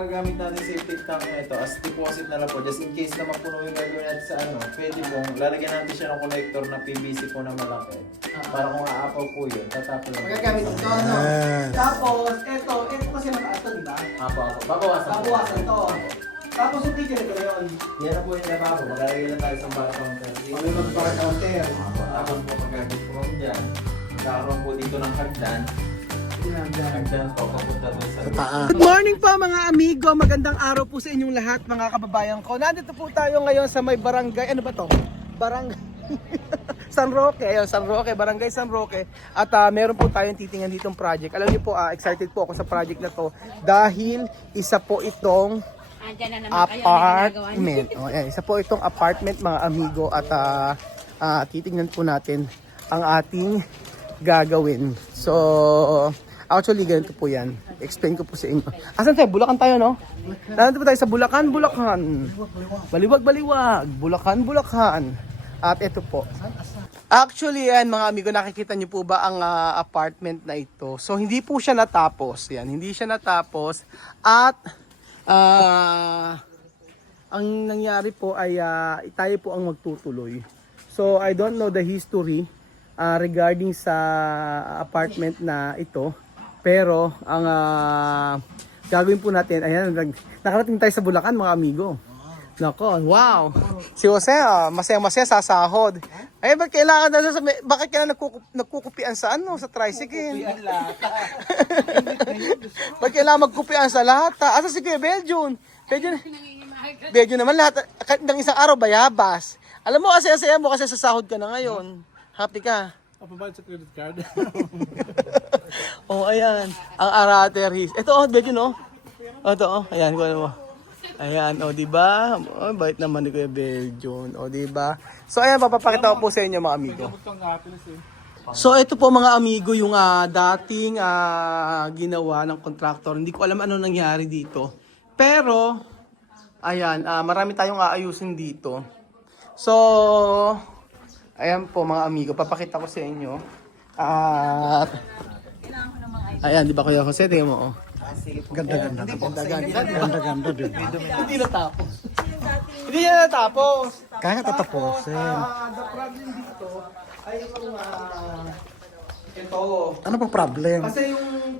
magagamit natin safety tank na ito as deposit na lang po. Just in case na mapuno yung gagawin natin sa ano, pwede pong lalagyan natin siya ng connector na PVC po na malaki. Para kung aapaw po yun, tatapon lang. Magagamit ito, no? Tapos, ito kasi mataas to, di ba? Apo. Babawasan. Babawasan to. Tapos yung teacher ito yun. Yan na po yung lababo. Maglalagay lang tayo sa bar counter. Kami mag-bar counter. Tapos po magagawin po dyan. Kakaroon po dito ng hagdan. Hagdan po papunta doon sa Good morning po mga amigo, magandang araw po sa inyong lahat mga kababayan ko. Nandito po tayo ngayon sa may barangay, ano ba to? Barangay San Roque, ayun, San Roque, Barangay San Roque. At meron po tayong titingnan ditong project. Alam niyo po, excited po ako sa project na to dahil isa po itong apartment. Isa po itong apartment mga amigo at titingnan po natin ang ating gagawin. So, actually, ganito po yan. Explain ko po sa inyo. Asan tayo? Bulacan tayo, no? Nandito po tayo sa Bulacan. Baliwag. Bulacan. At ito po. Actually, yan mga amigo, nakikita niyo po ba ang apartment na ito? So, hindi po siya natapos. Yan, hindi siya natapos. At, ang nangyari po ay tayo po ang magtutuloy. So, I don't know the history regarding sa apartment na ito. Pero ang gagawin po natin, ayan, nakarating tayo sa Bulacan mga amigo. Nako, wow. Si Jose, masaya-masaya sa sahod. Ay, bakit kailangan nagkukupian sa ano, sa tricycle? Bakit kailangan magkupian sa lata? Asa si Kuya Belgium? Belgium naman lahat ng isang araw bayabas. Alam mo kasi saya mo kasi sa sahod ka na ngayon. Happy ka? Papabayad sa credit card. Oh, ayan. Ang arateris. Ito, Belgium, no? Ito, ayan, kung ano mo. Ayan, di ba? Oh, bait naman ni Kuya Belgium, di ba? So, ayan, papapakita ko po sa inyo, mga amigo. So, ito po, mga amigo, yung dating ginawa ng contractor. Hindi ko alam ano nangyari dito. Pero, ayan, marami tayong aayusin dito. So, ayan po, mga amigo, papakita ko sa inyo. At, ayan, di ba Kuya Jose? Tingnan mo, oh. Ganda din. Hindi natapos. Hindi niya natapos. Kaya tatapusin. The problem dito ay yung ito. Ano pa problem? Kasi yung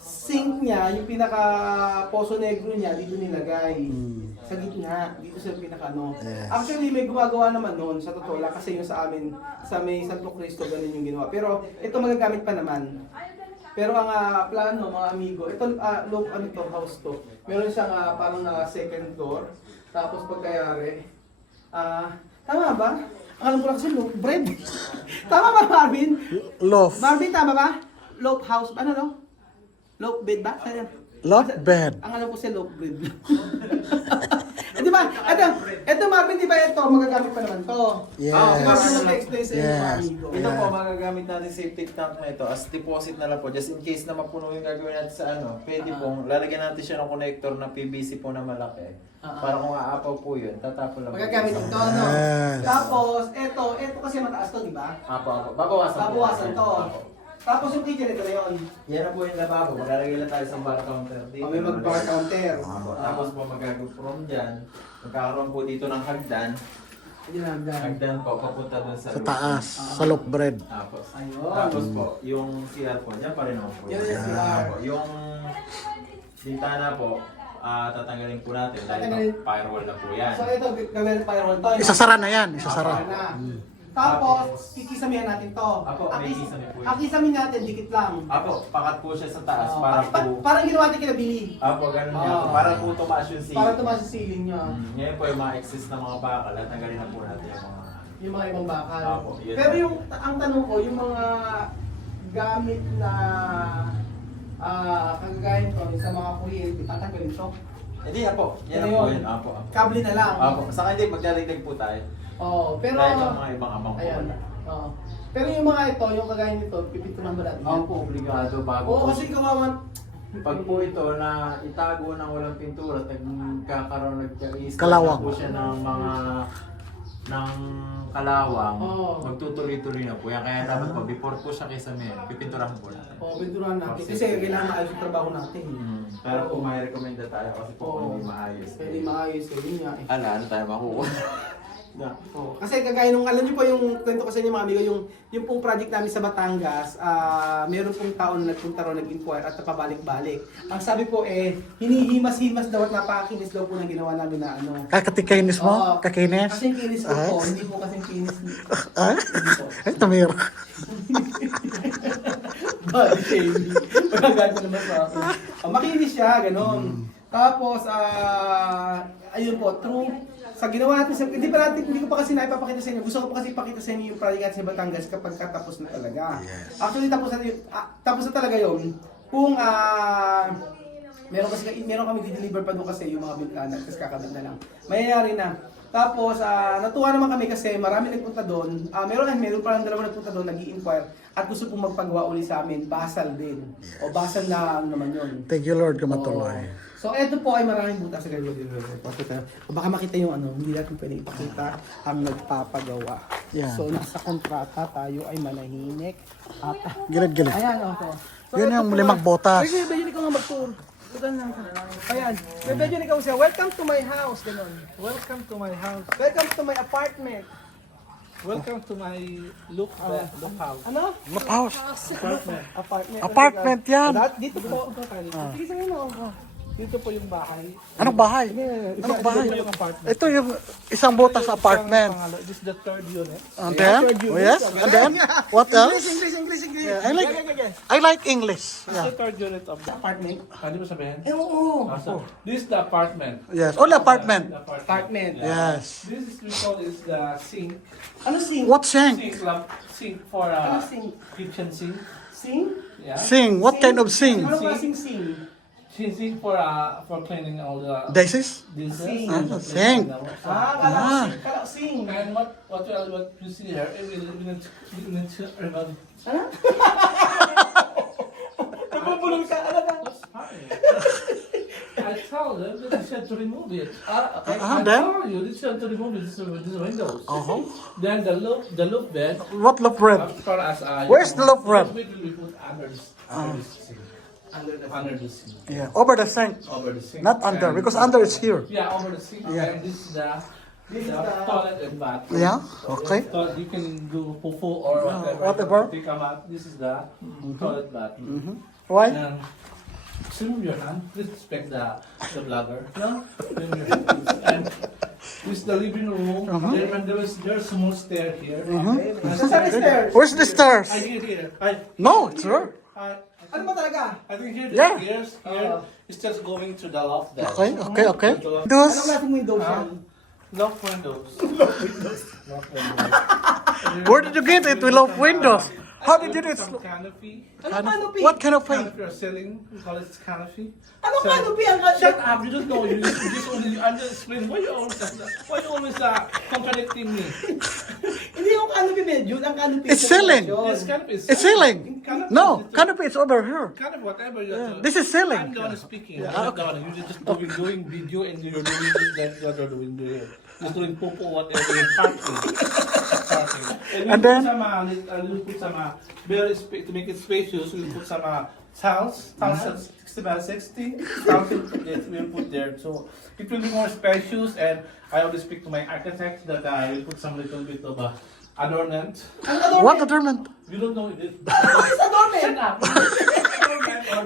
sink niya, yung pinaka poso negro niya dito nilagay. Sa gitna, dito sa pinaka Yes. Actually, may gumagawa naman noon sa totoo lang kasi yung sa amin sa may Santo Cristo ganun yung ginawa. Pero ito magagamit pa naman. Pero ang plano mga amigo, ito house to. Meron siyang parang second floor. Tapos pagkayari, tama ba? Ang alam ko lang kasi loaf bread. Tama ba, Marvin? Loaf. Marvin, tama ba? Loaf house, ano no? Loaf bed ba? Loaf bed. Ang alam ko sa loaf bread. Di ba? Ito Marvin, di ba ito? Magagamit pa naman to. Yes. Si Marvin mag-explain sa inyo mga amigo. Ito po, magagamit natin safety tank na ito as deposit na lang po. Just in case na mapuno yung gagawin natin sa ano, pwede pong lalagyan natin siya ng connector na PVC po na malaki. Para kung aapaw po yun, tatapon lang. Magagamit ito, no? Yes. Tapos, ito kasi mataas to, di ba? Apo. Babawasan to. Tapos yung teacher ito na yun. Yan na po yung lababo. Maglalagay lang tayo sa bar counter dito. Kami mag-bar counter. Apo. Tapos po magagawin from dyan. Magkakaroon po dito ng hagdan. Hagdan po, papunta dun sa Sa taas. Sa loaf bread. Tapos, Ayun. tapos po, yung CR po, dyan pa rin ako po. Yan yung CR. Apo. Yung bintana po, tatanggalin po natin dahil Tatanggalin. firewall na po yan. So ito, gawin firewall to. Isasara na yan. Isasara. Tapos, kikisamihan natin to. Apo, may kisame po yun. Ang kisame natin, dikit lang. Apo, pakat po siya sa taas para po... Parang ginawa natin kina Billy. Apo, ganun nga po. Para po tumaas yung ceiling. Para tumaas sa ceiling nyo. Ngayon po yung mga excess na mga bakal at tanggalin na po natin yung mga... Yung mga ibang bakal. Apo, yun. Pero ang tanong ko, yung mga gamit na kagagayin ko sa mga kuryente, tatanggalin to. Hindi, apo. Yan Ano na po yun? yun. Apo. Kable na lang. Apo. Saka hindi, magdadagdag po tayo. Oo, pero... Dahil ang mga ibang amang po Ayan. wala. Oo. Pero yung mga ito, yung kagaya nito, pipintunan ba natin? Apo, obligado bago Oo, po. kasi kawawan. Pag po ito na itago ng walang pintura at nagkakaroon, nagkakaroon Kalawang. po siya ng mga ng Kalawang, Oo. magtutuloy-tuloy na po yan. Kaya dapat po, before po siya kisame, pipinturahan po natin. O, pinturan natin. Okay. Kasi kailangan maayos yung trabaho natin. Para po may recommenda tayo kasi po kung hindi maayos. Hindi maayos, kaya yun nga eh. Ano tayo makukuha? Oh. Kasi kagaya nung, alam niyo po yung kwento ko sa inyo mga amigo, yung pong project namin sa Batangas, meron pong tao na nagpunta ro, nag-inquire at napabalik-balik. Ang sabi po hinihimas-himas daw at napakinis daw po ng ginawa namin na ano. Kakatikinis mo? Oo. Kakinis? Kasing kinis ko po, hindi po kasing kinis. Ah? Hindi po. Ay, tamir. Body shaming. Magagawa naman sa akin. Makinis siya, ganon. Tapos, ayun po, true. Sa ginawa natin, hindi ko pa kasi naipapakita sa inyo. Gusto ko pa kasi ipakita sa inyo yung project natin sa Batangas kapag katapos na talaga. Yes. Actually, tapos na talaga yun. Kung meron kami di-deliver pa doon kasi yung mga bintana, kasi kakabit na lang. Mayayari na. Tapos, natuwa naman kami kasi marami nagpunta doon. Meron pa lang dalawa nagpunta doon, nag-i-inquire. At gusto pong magpagawa uli sa amin, basal din. O basal na ano naman yun. Thank you Lord, kumatuloy. So, eto po ay maraming butas sa ganyan. Baka makita yung ano, hindi natin pwede ipakita ang nagpapagawa. Yeah. So, nasa kontrata tayo ay manahimik. At, Gilid-gilid. ayan, okay. So, Yun ito yung po limang botas. Sige, Bejon, ikaw nga mag-tour. Tugan lang ka. Ayan. Bejon, ikaw siya. Welcome to my house. Ganon. Welcome to my house. Welcome to my apartment. Welcome to my look house. Ano? Look house. Apartment. Apartment yan. Dito po. Sige, sige na. Dito po yung bahay. Anong bahay? Anong bahay? Ito po yung apartment. Ito yung isang botas apartment. This is the third unit. And then, oh yes, and then, what else? English. Yeah, I like English. This is Yeah. the third unit of the Apartment. Ano ba sabihin? Oo. This is the apartment. Yes, only apartment. The Apartment. Yes. This is we call is the sink. Ano sing? What sink? Sink for Ano sing? kitchen sink. Sing? Yeah. Sing, what kind of sing? Ano klaseng sing? Sink for cleaning all the Dishes? dishes. Sink. Sink. Kala ko sing. And what you see here, we need to remove. Ano? Nabubulol ka, ano na? What's fine? I tell them that they said to remove it. Okay. I then? told you they said to remove it. These windows. Uh-huh. Then the loop bed. What loaf bread? As far as Where's the loaf bread? We put under this sink. Under the sink. Yeah, over the sink. Over the sink. Not under, And- because under is here. Yeah, over the sink. Yeah. And this is the toilet and bathroom. Yeah, okay. So you can do fufu or whatever. Take them out. This is the toilet bathroom. Why? And remove your hand. Please respect the vlogger. No? Remove your hand. And this is the living room. And there's small stair here. Saan stairs? Where's the stairs? I here. No, it's here. Ano ba talaga? I think here. Yeah. Here. It's just going to the loft there. Okay. Anong Those, klaseng windows yan? Loft windows. Loft windows. where did you get it with low windows? How did you get it? Some canopy. Anong canopy? What kind of Canopy thing? or ceiling. We call it canopy. Anong So- canopy ang Shut up! You don't know. You just only. I'm just explaining. Why you always contradicting me? Hindi yung canopy medyo, ang canopy. It's ceiling. This canopy is It's ceiling. Canopy No, is- canopy is over here. Canopy, whatever. You This is ceiling. I'm the one speaking. You're not the one. You're just doing video and you're doing this. That's what you're doing here. Just doing popo, whatever. You're parking. And then- We put some to make it spacious. We put some tiles. Tiles at 60 by 60. Tiles we'll put there. So it will be more spacious. And I always speak to my architect that I will put some little bit of adornment. Ang adornment. What adornment? You don't know it. What is adornment? Shut up.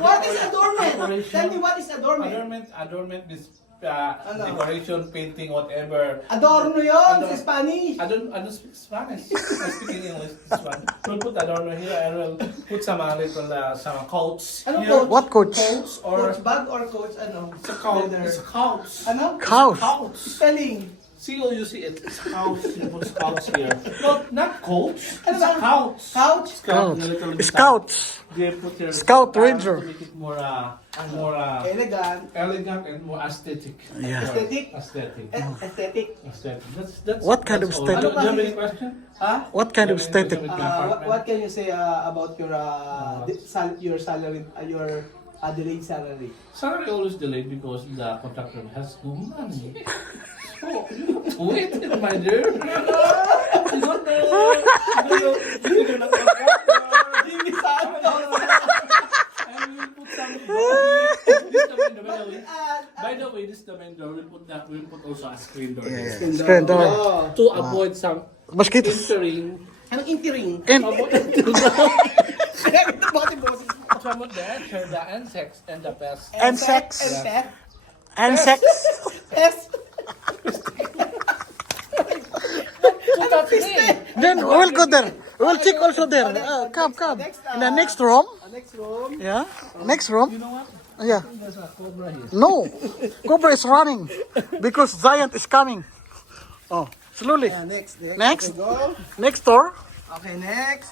What is adornment? Tell me what is adornment? Adornment is decoration, painting, whatever. Adorno yun sa Spanish. I don't speak Spanish. I speak in English. This one. We'll put adorno here and we'll put some little some coats Anong here. coats? What coach? Coats or Coach bag or coach ano? it's a coat. Leather. It's coats. Ano? Couch. Coats. Spelling. C-O-U-C. It's coats. You put coats here. No, not coats. Ano It's ba? coats. Couch? Scout. A little bit Scouts. They put here Scout tiles Ranger. to make it more Elegant. elegant and more aesthetic. Yeah. Aesthetic. Aesthetic. Aesthetic. Aesthetic. That's What kind of that's all. aesthetic? Do you have any question? Ha? What kind of aesthetic? What can you say about your your salary, your delayed salary? Salary always delayed because the contractor has no money. So, you Wait, my dear. She's not there. You're not there. Hindi sa ano. And we'll put some. This the window, by the way. By the way, this is the window. We'll put also a screen door. Yeah, here. screen door. To avoid some Mosquitoes. entering. Anong intiring? And Some of that, the insects and the pests. and sex. Pet? And sex. Pest? Then we'll go there. We'll check also there. Come. In the next room. Next room. Yeah. Next room. You know what? Yeah. There's a cobra here. No. Cobra is running because giant is coming. Oh, slowly. Next. Next. Okay, go. Next door. Okay, next.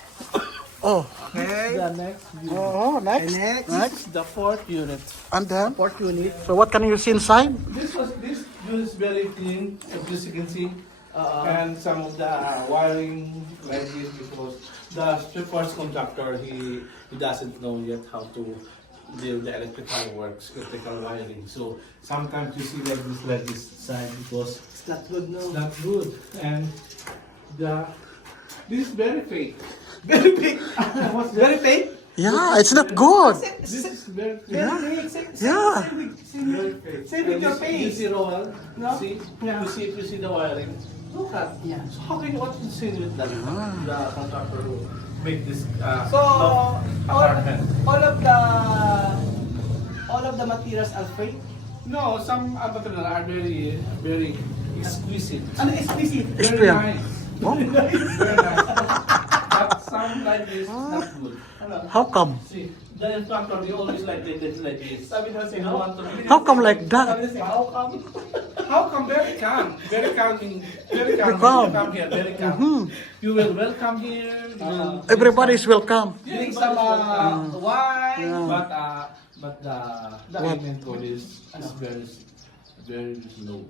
Oh. Okay. The next view. Oh, next. Next. Next. The fourth unit. And then. Fourth unit. So what can you see inside? This unit is very clean, as you can see. And some of the wiring like this because the first contractor he doesn't know yet how to deal the electrical works, electrical wiring. So sometimes you see like this side because It's not good, no. it's not good. And this is very fake. Very big. What's Very that? fake. Yeah, it's not good. This is very fake. Very fake. Yeah. Very fake. Say with your You face. see Roel? No? See? Yeah. You see the wiring? Look at. Yeah. So how can you watch the scene with that? The contractor who make this So, apartment? all of the materials are fake. No, some materials are very exquisite. Ano explicit? Very Explain. nice. Oh, Very nice. But some like this not good. how come? See, the instructor they always like this. Sabi naman You sa'yo, don't want to. How come like sabi that? na sa'yo, how come? How come very calm? Very calming. Very calm. Calm. You come here, very calm. You will welcome here. You will Everybody is welcome. Drink some wine. But the payment for this is very low.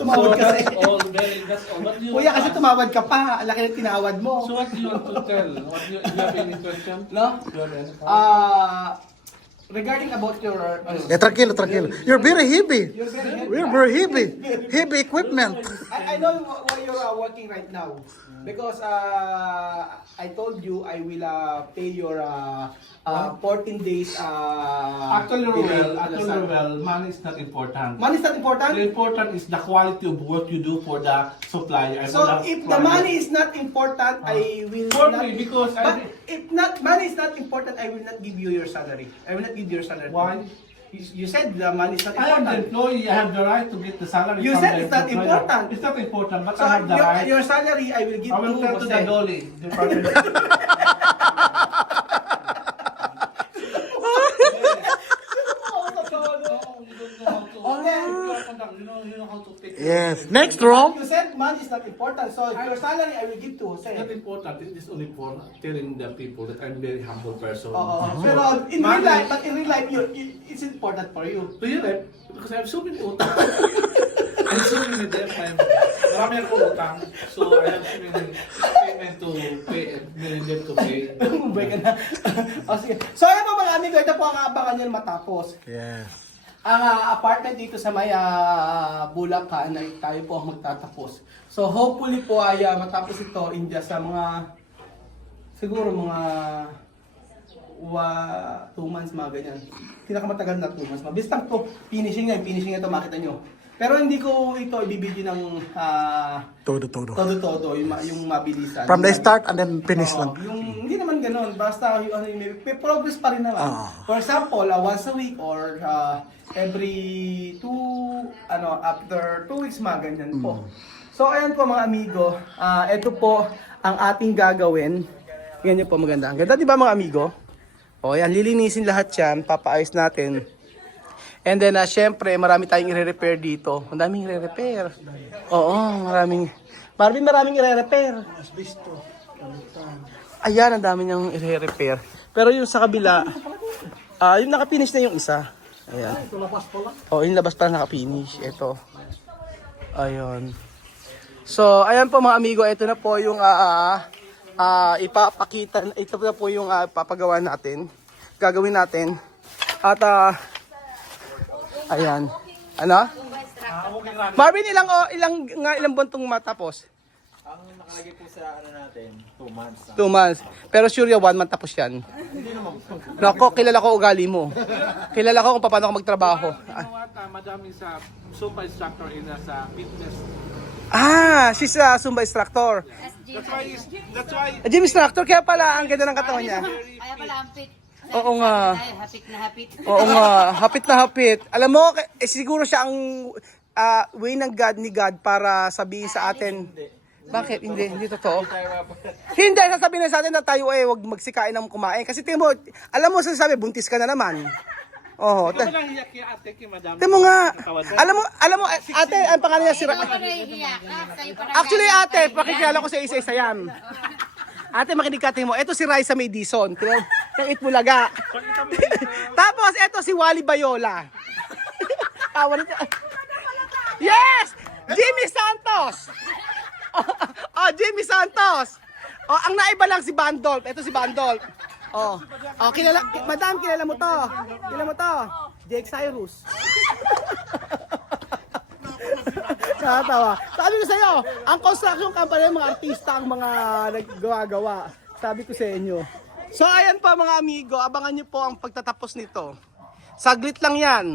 Tumawad ka That's sa'yo. all. That's all. What do you Kuya, kasi want? tumawad ka pa. Ang laki ng tinawad mo. So what do you want to tell? You have any question? No? You have any question? Regarding about your... Yeah, tranquilo. You're very heavy. You're very happy. We're very heavy. Heavy equipment. I know why you're working right now. Because I told you I will pay your 14 days Actually, money is not important. Money is not important? The important is the quality of work you do for the supplier. So if the money is not important, I will For not... me, because But if not money is not important, I will not give you your salary. I will not give you your salary. Why? You said the money is not I am the important. employee. I have the right to get the salary. You from said the it's not employer. important. It's not important, but So I have the right. your salary, I will give I will tell to the Jose. dolly. You know how to pick. Yes. Next room. You said money is not important, so your salary I will give to It's not Jose. important. It is only for telling the people that I'm very humble person. Pero in real life, but in real life, it's important for you. Real because I have so many utang. And so many debt. Marami akong utang. So I have so many payment to pay and many debt to pay. Umubay ka na. Sige. So ayun po mga amigo, ito po ang aabangan nyo matapos. Yes. Ang apartment dito sa may Bulacan ay tayo po ang magtatapos. So hopefully po ay matapos ito in just sa mga siguro mga 2 months mga ganyan. Pinakamatagal na 2 months. Mabilis lang to. Finishing ito makita nyo. Pero hindi ko ito ibibidyo ng Todo. todo yung mabilisan. From the start and then finish Oo, lang. yung hindi naman ganoon, basta yung may progress pa rin naman. For example, once a week or every after 2 weeks mga ganyan po. So ayan po mga amigo, ito po ang ating gagawin. Ganyan po maganda. Ang ganda 'di ba mga amigo? O yan, lilinisin lahat 'yan, papaayos natin. And then syempre, marami tayong i-repair dito. Ang daming i-repair. Oo, maraming i-repair. Ayan, ang dami niyang i-repair. Pero yung sa kabila, yung nakapinish na yung isa. Ayan. Oh, yung labas pa nakapinish. Ito. Ayun. So, ayan po mga amigo, ito na po yung ipapakita, ito na po yung papagawa natin. Gagawin natin. At ayan. Ano? Marvin, ilang buwan tong matapos? Ang nakalagay po sa ano natin, 2 months. 2 months. Pero sure yan, 1 month tapos yan. Nako, kilala ko ugali mo. Kilala ko kung paano ka magtrabaho. You know what? Madam is a Zumba instructor in sa fitness. She's a Zumba instructor. That's why A gym instructor, kaya pala ang ganda ng katawan niya. Kaya pala ang fit. Oo nga. Hapit na hapit. Oo nga, hapit na hapit. Alam mo, siguro siya ang way ng God ni God para sabihin sa atin. Bakit? Hindi totoo. Hindi, sasabihin na sa atin na tayo wag magsikain ng kumain. Kasi tingin mo, alam mo, sasabi, buntis ka na naman. Oo. Ito lang hiyak kay ate kay madam. Tingin mo nga. Alam mo, ate, ang pangalan niya si Ikaw pa nahihiya ka. Kayo pa Actually, ate, pakikilala ko sa isa-isa yan. Ate, makinig ka, tingin mo. Ito si Raisa May Dizon. Tingin mo, ng Itbulaga. Tapos, ito si Wally Bayola. Yes! Jimmy Santos! Jimmy Santos! Ang naiba lang si Bandolp. Ito si Bandolp. Madam, kilala mo to. Kilala mo to. Jake Cyrus. Nakatawa. Sabi ko sa iyo, ang construction company, mga artista ang mga naggawa-gawa. Sabi ko sa inyo. So ayan pa mga amigo, abangan nyo po ang pagtatapos nito. Saglit lang yan.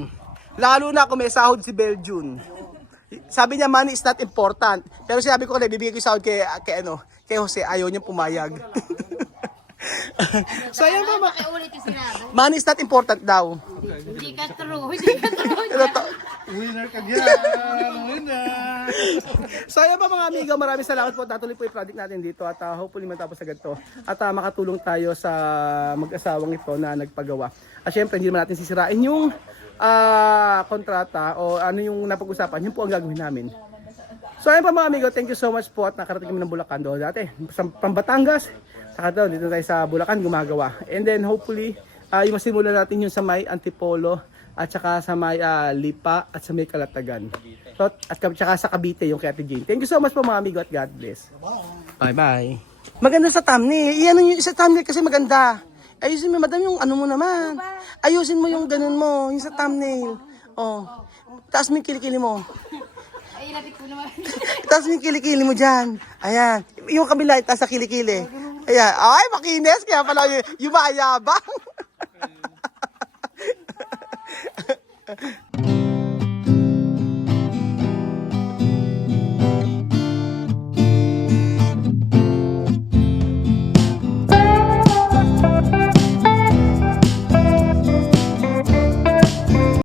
Lalo na kung may sahod si Beljun. Sabi niya money is not important. Pero sabi ko kanina, bibigay ko yung sahod kay Jose, ayaw niya pumayag. So ayan pa mga... ulit yung sinabi. Money is not important daw. Hindi ka true. Hindi ka true. Winner ka diyan. Winner. So ayan pa mga amigo, maraming salamat po. Tatuloy po yung project natin dito at hopefully matapos agad to. At makatulong tayo sa mag-asawang ito na nagpagawa. At syempre hindi naman natin sisirain yung kontrata o ano yung napag-usapan. Yun po ang gagawin namin. So ayan pa mga amigo, thank you so much po at nakarating kami ng Bulacan doon dati. Sa Pambatangas, saka doon, dito tayo sa Bulacan gumagawa. And then hopefully, yung masimula natin yung sa may Antipolo at saka sa may Lipa at sa may Calatagan. So, at saka sa Cavite yung kay Ate Jane. Thank you so much po mga amigo at God bless. Bye-bye. Maganda sa thumbnail. Iyan yung sa thumbnail kasi maganda. Ayusin mo, madam, yung ano mo naman. Ayusin mo yung ganun mo, yung sa thumbnail. Taas mo yung kilikili mo. Ay, lapit ko naman. Taas mo yung kilikili mo dyan. Ayan. Yung kabila, taas sa kilikili. Ayan. Ay, makinis. Kaya pala yung mayabang.